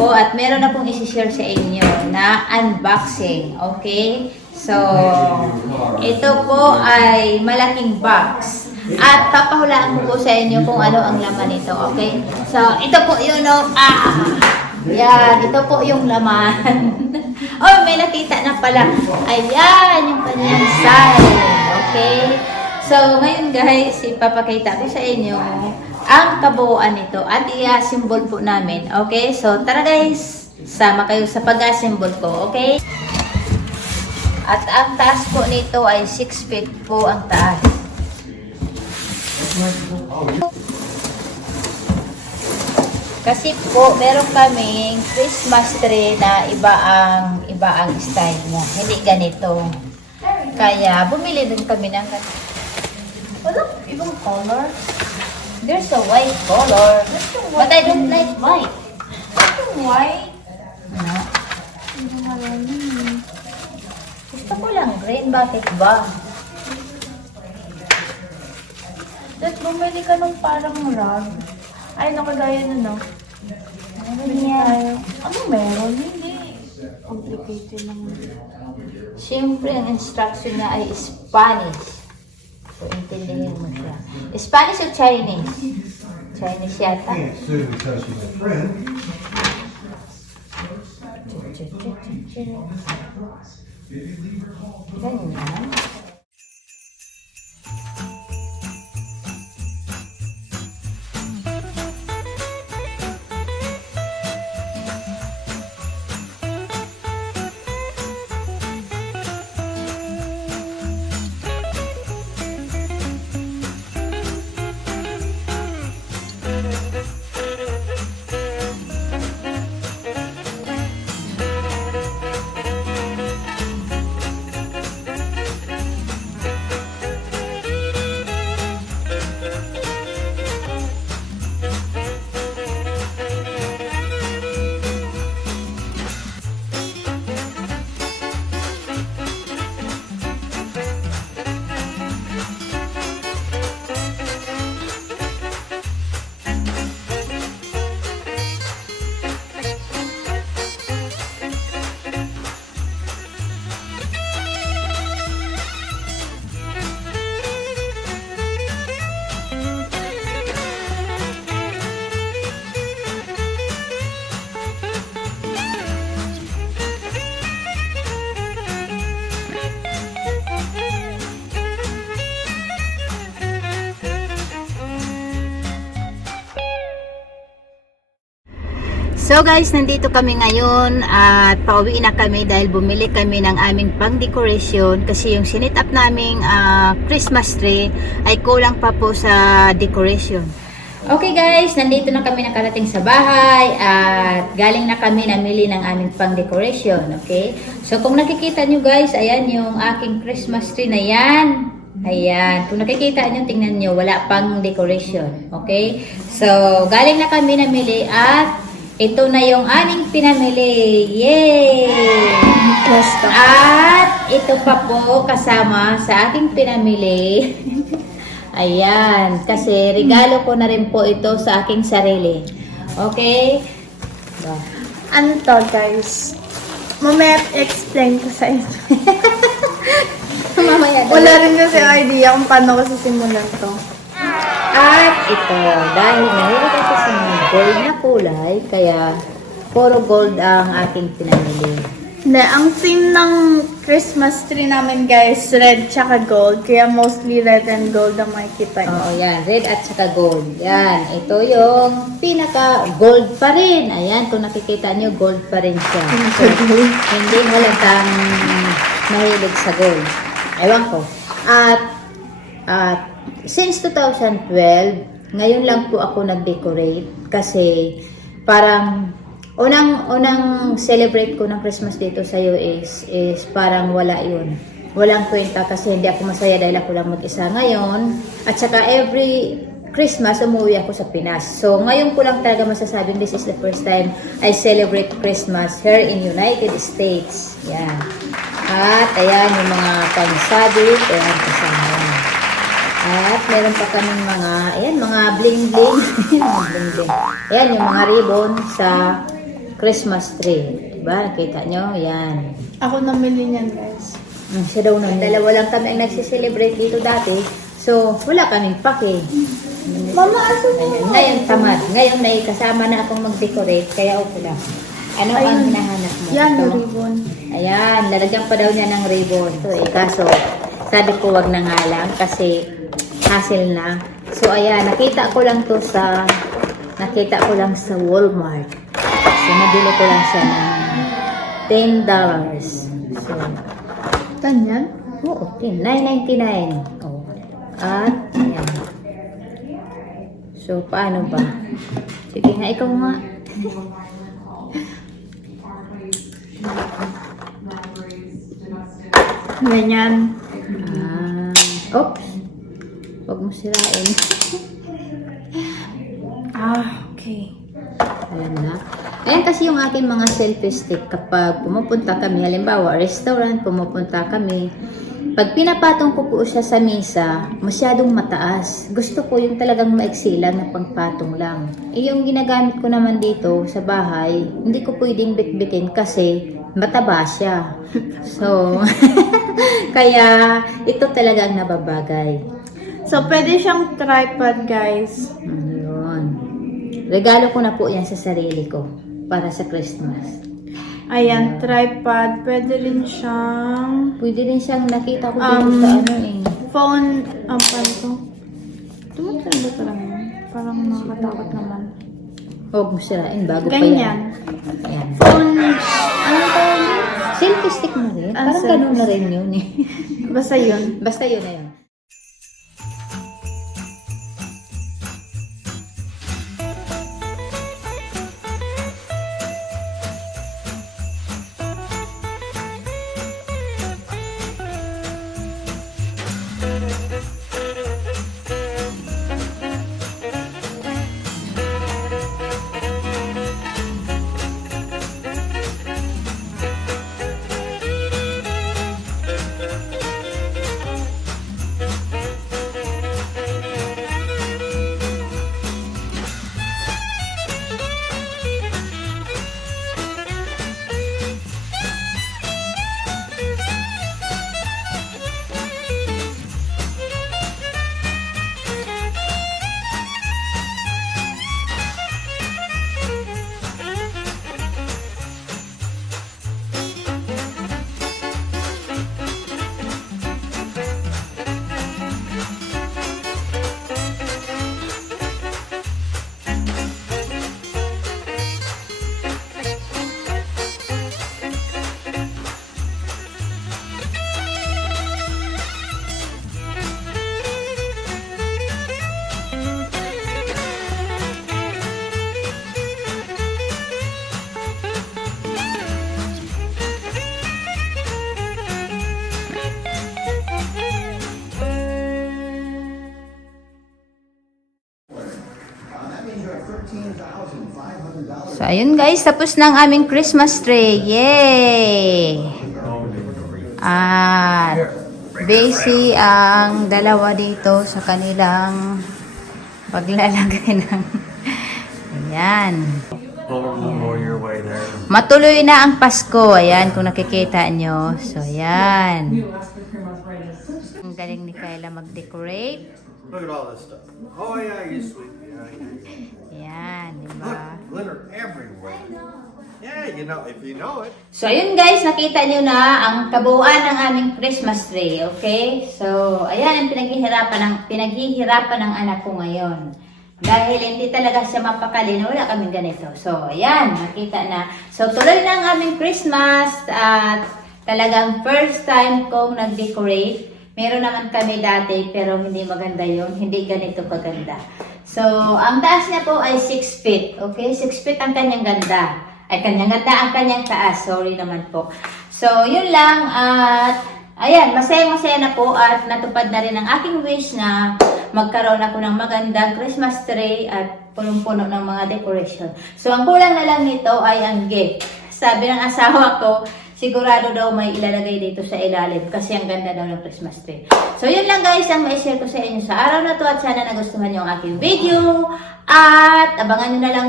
po at meron akong isi-share sa inyo na unboxing. Okay? So, ito po ay malaking box. At papahulaan ko po sa inyo kung ano ang laman nito. Okay? So, ito po yun. Yan, ito po yung laman. Oh, may nakita na pala. Ayan, yung kanyang size. Okay? So, ngayon guys, ipapakita ko sa inyo ang kabuuan nito at i-assemble po namin. Okay? So, tara guys, sama kayo sa pag-assemble ko. Okay? At ang taas po nito ay 6 feet po ang taas. Kasi po, meron kaming Christmas tree na iba ang style niya. Hindi ganito. Kaya, bumili din kami ng wala, ibang color. There's a white color. But I don't like white. What's yung white? Ano? Gusto ko lang green. Bakit ba? Dahil bumili ka ng parang rug. Ay, nakagaya na, no? Meron tayo. Ano meron? Hindi. Complicated naman. Siyempre, ang instruction niya ay Spanish. So, intindihin mo siya. Spanish o Chinese? Chinese yata. Can't sue because she's a friend. Ganyan. So guys, nandito kami ngayon at pauwi na kami dahil bumili kami ng aming pang-decoration kasi yung sinit up naming Christmas tree ay kulang pa po sa decoration. Okay guys, nandito na kami nakarating sa bahay at galing na kami namili ng aming pang-decoration. Okay? So kung nakikita nyo guys, ayan yung aking Christmas tree na yan. Ayan, kung nakikita nyo, tingnan nyo, wala pang decoration. Okay? So galing na kami namili at ito na yung aming pinamili. Yay! At ito pa po kasama sa aking pinamili. Ayan. Kasi regalo ko na rin po ito sa aking sarili. Okay? Ano to, guys? Mamaya explain ko sa inyo. Mamaya. Wala rin kasi idea kung paano ko sisimulan to. At ito, dahil mahilig ako sa mga gold na kulay, kaya puro gold ang aking pinamili. Hindi, ang theme ng Christmas tree namin, guys, red tsaka gold. Kaya mostly red and gold ang makikita nyo. Oo, yan. Red at saka gold. Yan. Ito yung pinaka-gold pa rin. Ayan, kung nakikita nyo, gold pa rin siya. So, hindi halatang mahilig sa gold. Ewan ko. At since 2012, ngayon lang po ako nag-decorate kasi parang unang celebrate ko ng Christmas dito sa US is parang wala yun. Walang kwenta kasi hindi ako masaya dahil ako lang mag-isa ngayon. At saka every Christmas, umuwi ako sa Pinas. So, ngayon ko lang talaga masasabing this is the first time I celebrate Christmas here in United States. Yan. At ayan yung mga pansabit. Ayan, kasama yan. At meron pa kaming mga, ayan, mga bling-bling. Ayan, mga bling-bling. Ayan, yung mga ribbon sa Christmas tree. Diba? Nakita nyo? Yan. Ako namili niyan, guys. Siya daw na. Dalawa lang kami ang nagsiselebrate dito dati. So, wala kaming pake. Mama, ako na. Ngayon tamad. Ngayon may kasama na akong mag-decorate. Kaya okay lang. Ano ang Ayun. hinahanap mo? Yan, Ito. ribbon. Ayan, lalagyan pa daw niya ng ribbon. Ito eh, kaso sabi ko wag na nga lang kasi hassle na. So ayan, nakita ko lang sa Walmart. So nabili ko lang siya ng $10. So, Ganyan? oo, $9.99. Oh. At ayan. So paano ba? Sige nga, ikaw nga. Ganyan. Oops. Huwag mo sirain. Okay. Ayan na. Ayan kasi yung aking mga selfie stick kapag pumupunta kami, halimbawa restaurant, pumupunta kami, pag pinapatong ko po siya sa mesa, masyadong mataas. Gusto ko yung talagang maiksi lang na pangpatong lang. Yung ginagamit ko naman dito sa bahay, hindi ko pwedeng bitbitin kasi mataba siya. So, kaya ito talaga ang nababagay. So, pwede siyang tripod, guys. Ayun. Regalo ko na po yan sa sarili ko para sa Christmas. Ayan, tripod. Pwede rin siyang Pwede rin siyang nakita ko dito sa ano eh. phone. Paano to? Tumatanda pa lang yun. Parang nakakatakot naman. Huwag mo sirain bago pa Ganyan. yan. Ayan. Phone. Ano tawag yun? Selfie stick na rin. Ah, Parang selfie ganun na rin yun eh. Basta yun. Basta yun na yun. So, ayun guys, tapos na ang aming Christmas tree. Yay! At busy ang dalawa dito sa kanilang paglalagay ng ayan. More your way there. Matuloy na ang Pasko. Ayan, kung nakikita nyo. So, ayan. Ang galing ni Kayla mag-decorate. Look at all this stuff. Oh yeah, you sweet. Ayan, Look, diba? glitter everywhere. Yeah, you know, if you know it. So, ayun guys, nakita nyo na ang kabuuan ng aming Christmas tree, okay? So, ayan ang pinaghihirapan ng anak ko ngayon. Dahil hindi talaga siya mapakali na wala kaming ganito. So, ayan, nakita na. So, tuloy na ang aming Christmas at talagang first time kong nag-decorate. Meron naman kami dati pero hindi maganda yon, hindi ganito kaganda. So, ang taas niya po ay 6 feet, okay? 6 feet ang kanyang ganda. Ay, kanyang ganda ang kanyang taas. Sorry naman po. So, yun lang. At, ayan, masaya-masaya na po at natupad na rin ang aking wish na magkaroon ako ng magandang Christmas tree at punong-puno ng mga decoration. So, ang kulang na lang nito ay ang gift. Sabi ng asawa ko, sigurado daw may ilalagay dito sa ilalim kasi ang ganda daw ng Christmas tree. So, yun lang guys ang mai-share ko sa inyo sa araw na to at sana nagustuhan nyo ang aking video. At abangan nyo na lang